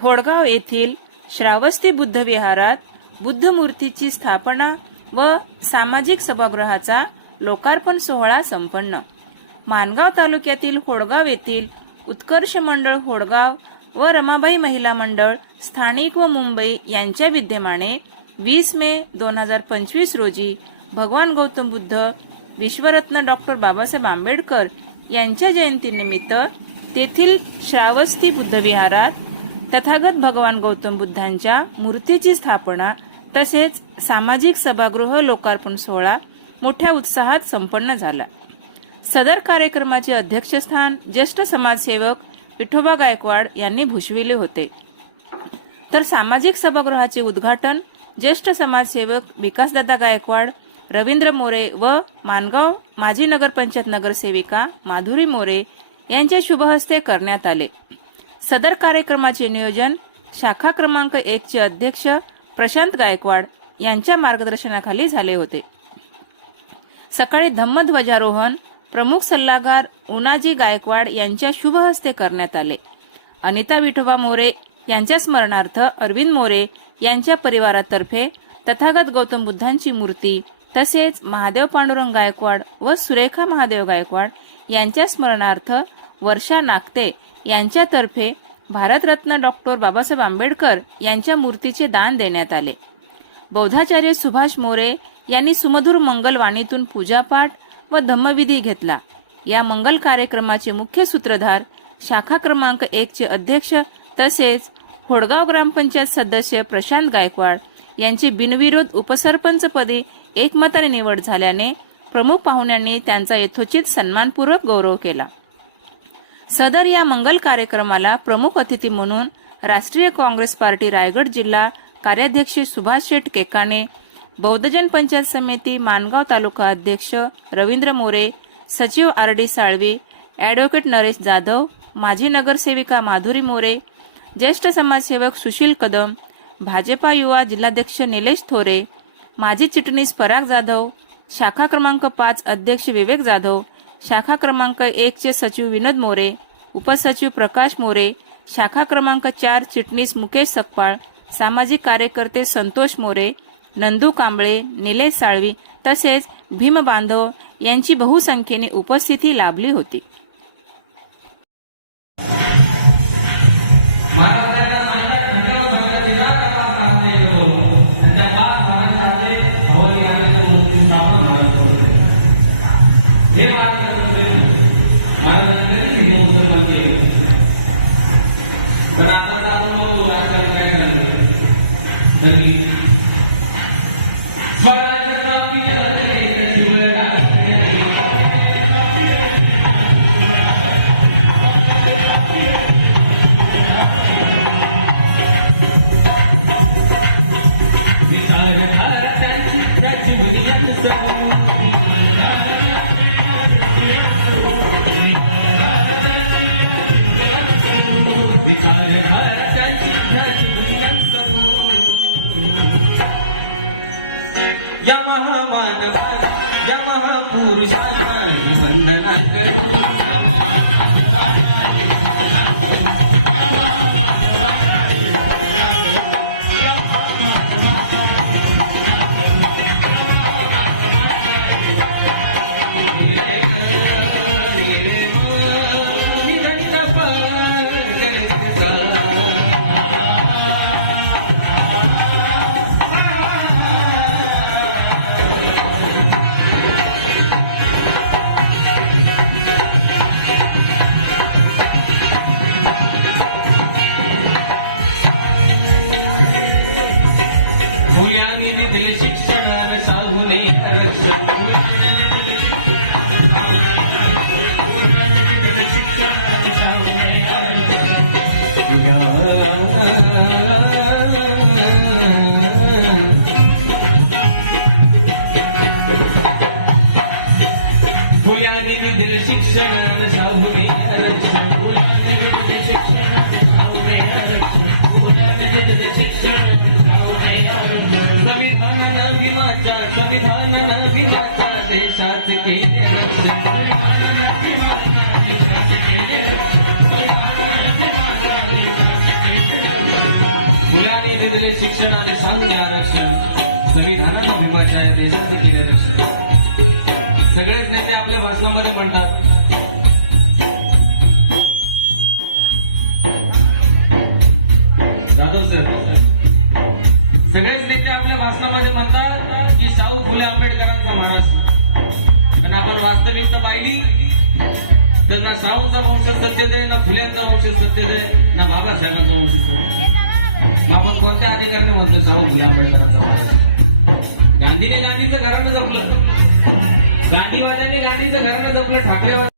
होडगाव येथील श्रावस्ती बुद्ध विहारात बुद्ध मूर्तीची स्थापना व सामाजिक सभागृहाचा लोकार्पण सोहळा संपन्न. मानगाव तालुक्यातील होडगाव येथील उत्कर्ष मंडळ होडगाव व रमाबाई महिला मंडळ स्थानिक व मुंबई यांच्या विद्यमाने वीस मे दोन हजार पंचवीस रोजी भगवान गौतम बुद्ध विश्वरत्न डॉक्टर बाबासाहेब आंबेडकर यांच्या जयंतीनिमित्त तेथील श्रावस्ती बुद्ध विहारात तथागत भगवान गौतम बुद्धांच्या मूर्तीची स्थापना तसेच सामाजिक सभागृह लोकार्पण सोहळा मोठ्या उत्साहात संपन्न झाला. सदर कार्यक्रमाचे अध्यक्षस्थान ज्येष्ठ समाजसेवक विठोबा गायकवाड यांनी भूषविले होते. तर सामाजिक सभागृहाचे उद्घाटन ज्येष्ठ समाजसेवक विकासदादा गायकवाड रवींद्र मोरे व मानगाव माजी नगरपंचायत नगरसेविका माधुरी मोरे यांच्या शुभहस्ते करण्यात आले. सदर कार्यक्रमाचे नियोजन शाखा क्रमांक एकचे अध्यक्ष प्रशांत गायकवाड यांच्या मार्गदर्शनाखाली झाले होते. सकाळी धम्मध्वजारोहण प्रमुख सल्लागार उनाजी गायकवाड यांच्या शुभहस्ते करण्यात आले. अनिता विठोबा मोरे यांच्या स्मरणार्थ अरविंद मोरे यांच्या परिवारातर्फे तथागत गौतम बुद्धांची मूर्ती तसेच महादेव पांडुरंग गायकवाड व सुरेखा महादेव गायकवाड यांच्या स्मरणार्थ वर्षा नागते यांच्यातर्फे भारतरत्न डॉक्टर बाबासाहेब आंबेडकर यांच्या मूर्तीचे दान देण्यात आले. बौद्धाचार्य सुभाष मोरे यांनी सुमधुर मंगलवाणीतून पूजापाठ व धम्मविधी घेतला. या मंगल कार्यक्रमाचे मुख्य सूत्रधार शाखा क्रमांक एक चे अध्यक्ष तसेच होडगाव ग्रामपंचायत सदस्य प्रशांत गायकवाड यांची बिनविरोध उपसरपंच पदी एकमताने निवड झाल्याने प्रमुख पाहुण्यांनी त्यांचा यथोचित सन्मानपूर्वक गौरव केला. सदर या मंगल कार्यक्रमाला प्रमुख अतिथी म्हणून राष्ट्रीय काँग्रेस पार्टी रायगड जिल्हा कार्याध्यक्ष सुभाष शेठ केकाने बौद्धजन पंचायत समिती मानगाव तालुका अध्यक्ष रवींद्र मोरे सचिव R D Salvi advocate Naresh Jadhav माजी नगरसेविका माधुरी मोरे ज्येष्ठ समाजसेवक सुशील कदम भाजपा युवा जिल्हाध्यक्ष निलेश थोरे माजी चिटणीस पराग जाधव शाखा क्रमांक पाच अध्यक्ष विवेक जाधव शाखा क्रमांक एकचे सचिव विनोद मोरे उपसचिव प्रकाश मोरे शाखा क्रमांक चार चिटणीस मुकेश सकपाळ सामाजिक कार्यकर्ते संतोष मोरे नंदू कांबळे निलेश साळवी तसेच भीम बांधव यांची बहुसंख्येने उपस्थिती लाभली होती. या महामानवाला या महापुरुषाला दिले शिक्षण साहुने फुल्याने दिले शिक्षण साहुने फुल्याने दिले शिक्षण संविधानानं भीमाच्या संविधानानं भीमाच्या देशात केले रक्षण दिलेले शिक्षण आणि सांग आरक्षण संविधानानं भीमाच्या देशात केले रक्षण सगळेच नेते आपल्या भाषणामध्ये म्हणतात फुले आंबेडकरांचा महाराष्ट्र पण आपण वास्तविकता पाहिली तर ना शाहूचा वंश सत्यते आहे ना फुल्यांचा वंश सत्यते आहे ना बाबासाहेबांचा वंश सत्य आपण कोणत्या अधिकाराने म्हणतो शाहू फुले आंबेडकरांचा महाराष्ट्र गांधीने गांधीचं घरानं जपलं. गांधीवाद्याने गांधीचं घरानं जपलं ठाकरेवाद